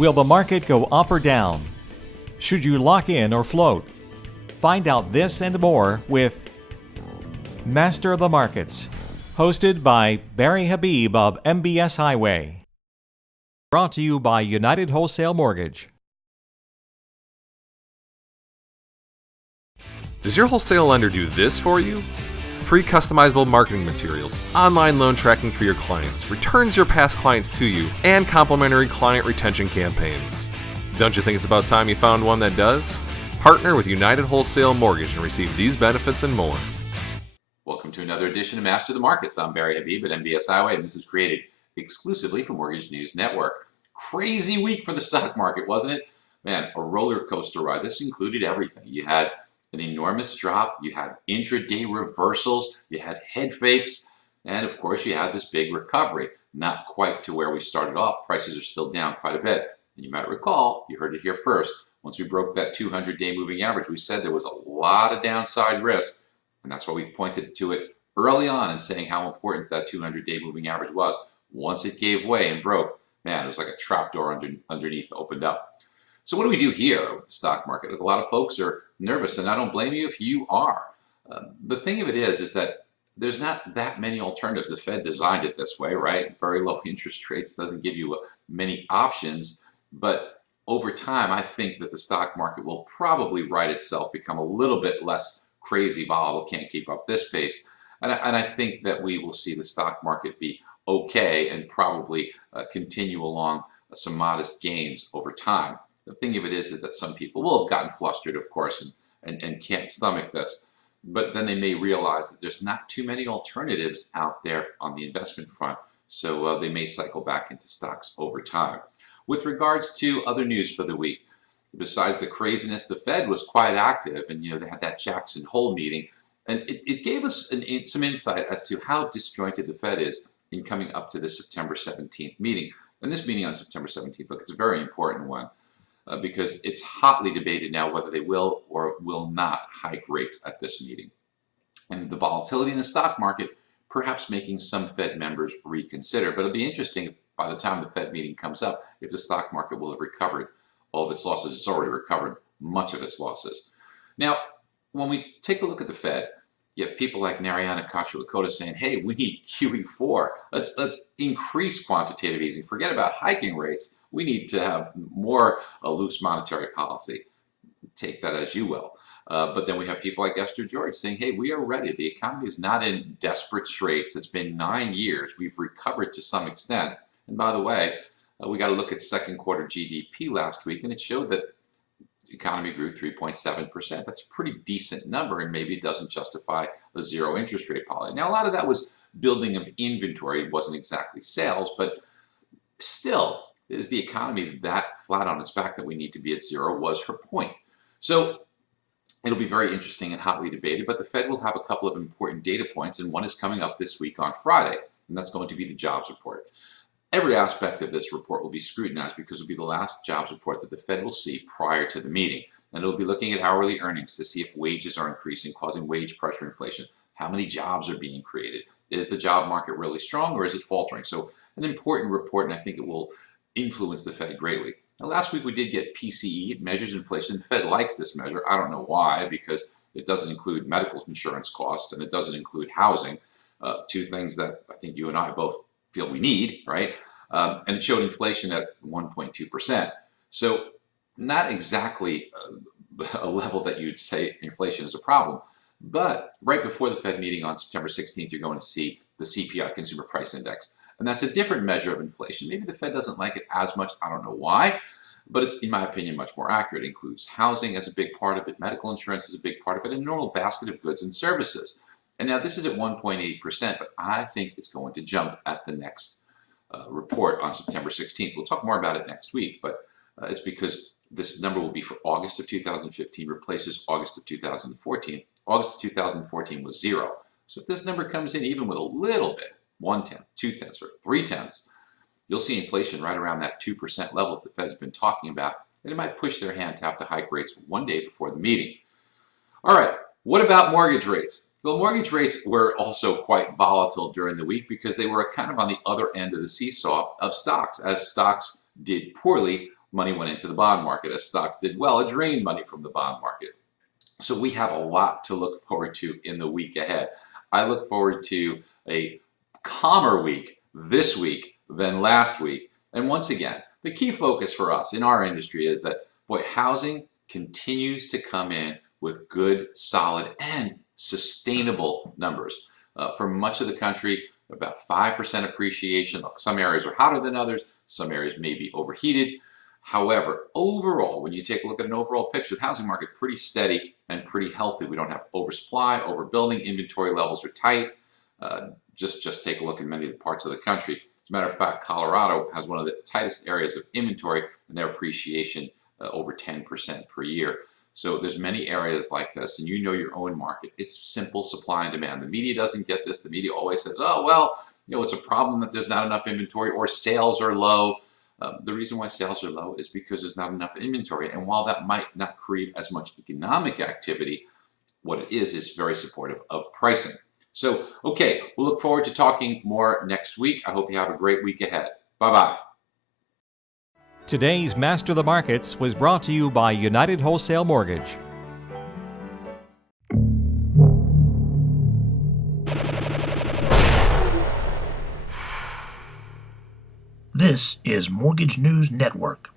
Will the market go up or down? Should you lock in or float? Find out this and more with Master of the Markets, hosted by Barry Habib of MBS Highway. Brought to you by United Wholesale Mortgage. Does your wholesale lender do this for you? Free customizable marketing materials, online loan tracking for your clients, returns your past clients to you, and complimentary client retention campaigns. Don't you think it's about time you found one that does? Partner with United Wholesale Mortgage and receive these benefits and more. Welcome to another edition of Master of the Markets. I'm Barry Habib at MBS Highway, and this is created exclusively for Mortgage News Network. Crazy week for the stock market, wasn't it? Man, a roller coaster ride. This included everything. You had an enormous drop, you had intraday reversals, you had head fakes, and of course you had this big recovery. Not quite to where we started off. Prices are still down quite a bit. And you might recall, you heard it here first, once we broke that 200-day moving average, we said there was a lot of downside risk, and that's why we pointed to it early on and saying how important that 200-day moving average was. Once it gave way and broke, man, it was like a trapdoor underneath opened up. So what do we do here with the stock market? Look, a lot of folks are nervous, and I don't blame you if you are. The thing of it is that there's not that many alternatives. The Fed designed it this way, right? Very low interest rates doesn't give you many options, but over time, I think that the stock market will probably right itself, become a little bit less crazy volatile, can't keep up this pace. And I think that we will see the stock market be okay and probably continue along some modest gains over time. The thing of it is that some people will have gotten flustered, of course, and can't stomach this. But then they may realize that there's not too many alternatives out there on the investment front. So they may cycle back into stocks over time. With regards to other news for the week, besides the craziness, the Fed was quite active, and they had that Jackson Hole meeting, and it gave us some insight as to how disjointed the Fed is in coming up to the September 17th meeting. And this meeting on September 17th, look, it's a very important one. Because it's hotly debated now whether they will or will not hike rates at this meeting. And the volatility in the stock market perhaps making some Fed members reconsider. But it'll be interesting by the time the Fed meeting comes up if the stock market will have recovered all of its losses. It's already recovered much of its losses. Now, when we take a look at the Fed, you have people like Narayana Kocherlakota saying, hey, we need QE4. Let's increase quantitative easing. Forget about hiking rates. We need to have more loose monetary policy. Take that as you will. But then we have people like Esther George saying, hey, we are ready. The economy is not in desperate straits. It's been 9 years. We've recovered to some extent. And by the way, we got to look at second quarter GDP last week, and it showed that the economy grew 3.7%. That's a pretty decent number, and maybe it doesn't justify a zero interest rate policy. Now, a lot of that was building of inventory. It wasn't exactly sales, but still, is the economy that flat on its back that we need to be at zero, was her point. So it'll be very interesting and hotly debated, but the Fed will have a couple of important data points, and one is coming up this week on Friday, and that's going to be the jobs report. Every aspect of this report will be scrutinized because it will be the last jobs report that the Fed will see prior to the meeting. And it'll be looking at hourly earnings to see if wages are increasing, causing wage pressure inflation. How many jobs are being created? Is the job market really strong, or is it faltering? So an important report, and I think it will influence the Fed greatly. Now, last week we did get PCE, measures inflation. The Fed likes this measure. I don't know why, because it doesn't include medical insurance costs and it doesn't include housing, two things that I think you and I both feel we need, right? And it showed inflation at 1.2%. So not exactly a level that you'd say inflation is a problem. But right before the Fed meeting on September 16th, you're going to see the CPI, Consumer Price Index. And that's a different measure of inflation. Maybe the Fed doesn't like it as much. I don't know why. But it's, in my opinion, much more accurate. It includes housing as a big part of it. Medical insurance is a big part of it. And a normal basket of goods and services. And now this is at 1.8%, but I think it's going to jump at the next report on September 16th. We'll talk more about it next week, but it's because this number will be for August of 2015, replaces August of 2014. August of 2014 was 0. So if this number comes in even with a little bit, 1/10, 2/10, or 3/10, you'll see inflation right around that 2% level that the Fed's been talking about, and it might push their hand to have to hike rates one day before the meeting. All right, what about mortgage rates? Well, mortgage rates were also quite volatile during the week because they were kind of on the other end of the seesaw of stocks. As stocks did poorly, money went into the bond market. As stocks did well, it drained money from the bond market. So we have a lot to look forward to in the week ahead. I look forward to a calmer week this week than last week. And once again, the key focus for us in our industry is that, boy, housing continues to come in with good, solid, and sustainable numbers. For much of the country, about 5% appreciation. Look, some areas are hotter than others. Some areas may be overheated. However, overall, when you take a look at an overall picture, the housing market pretty steady and pretty healthy. We don't have oversupply, overbuilding, inventory levels are tight. Just take a look at many of the parts of the country. As a matter of fact, Colorado has one of the tightest areas of inventory and their appreciation over 10% per year. So there's many areas like this, and you know your own market. It's simple supply and demand. The media doesn't get this. The media always says, oh, well, it's a problem that there's not enough inventory or sales are low. The reason why sales are low is because there's not enough inventory. And while that might not create as much economic activity, what it is very supportive of pricing. So, okay, we'll look forward to talking more next week. I hope you have a great week ahead. Bye-bye. Today's Master of the Markets was brought to you by United Wholesale Mortgage. This is Mortgage News Network.